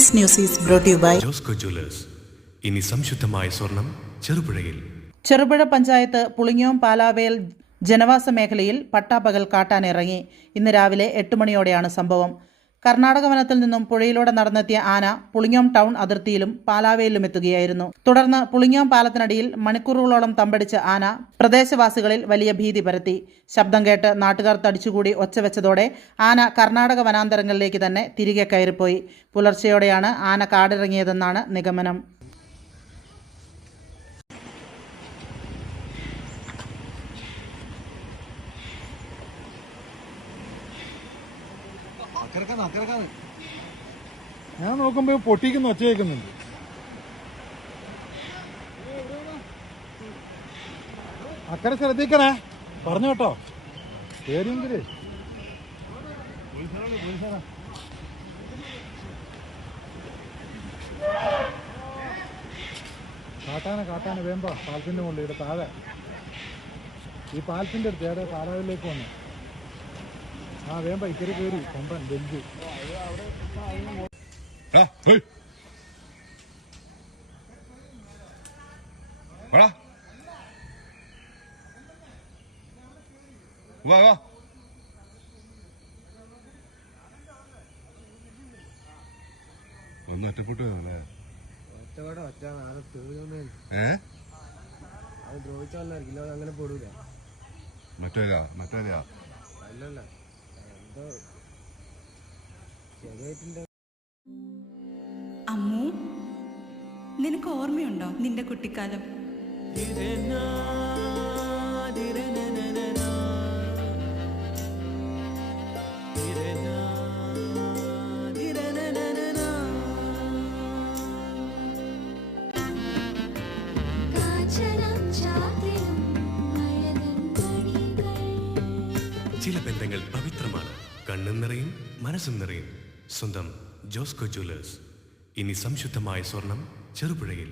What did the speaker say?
This news is brought you by Josco jewellers. ഇനി സംശുദ്ധമായ സ്വർണം ചെറുപുഴയിൽ. ചെറുപുഴ പഞ്ചായത്ത് പുളിങ്ങോം പാലാവേൽ ജനവാസ മേഖലയിൽ പട്ടാപ്പകൽ കാട്ടാനിറങ്ങി. ഇന്ന് രാവിലെ 8 മണിയോടെയാണ് സംഭവം. കർണാടക വനത്തിൽ നിന്നും പുഴയിലൂടെ നടന്നെത്തിയ ആന പുളിങ്ങോം ടൗൺ അതിർത്തിയിലും പാലാവേലിലും എത്തുകയായിരുന്നു. തുടർന്ന് പുളിങ്ങോം പാലത്തിനടിയിൽ മണിക്കൂറുകളോളം തമ്പടിച്ച ആന പ്രദേശവാസികളിൽ വലിയ ഭീതി പരത്തി. ശബ്ദം കേട്ട് നാട്ടുകാർ തടിച്ചുകൂടി ഒച്ചവെച്ചതോടെ ആന കർണാടക വനാന്തരങ്ങളിലേക്ക് തന്നെ തിരികെ കയറിപ്പോയി. പുലർച്ചെയോടെയാണ് ആന കാടിറങ്ങിയതെന്നാണ് നിഗമനം. ഞാൻ നോക്കുമ്പോ പൊട്ടിക്കുന്ന ഒച്ച കേൾക്കുന്നുണ്ട്. അക്കരെ ശ്രദ്ധിക്കണേ, പറഞ്ഞു കേട്ടോ. പേരെങ്കില് കാട്ടാന വേമ്പോ പാലത്തിന്റെ മുകളിൽ ഇവിടെ താഴെ ഈ പാലത്തിന്റെ അടുത്ത് ഏടെ പാലാവിലേക്ക് വന്നു. വേമ്പ ഇക്കരെ കയറി കൊമ്പൻ ബെഞ്ച്. ഒന്ന് ഒറ്റപ്പെട്ടു അങ്ങനെ പോടൂല. മറ്റേതാ അല്ലല്ല അമ്മു, നിനക്ക് ഓർമ്മയുണ്ടോ നിന്റെ കുട്ടിക്കാലം? ചില ബന്ധങ്ങൾ പവിത്രമാണ്. കണ്ണും നിറയും മനസ്സും നിറയും. സ്വന്തം ജോസ്കോ ജ്വല്ലേഴ്സ്. ഇനി സംശുദ്ധമായ സ്വർണം ചെറുപുഴയിൽ.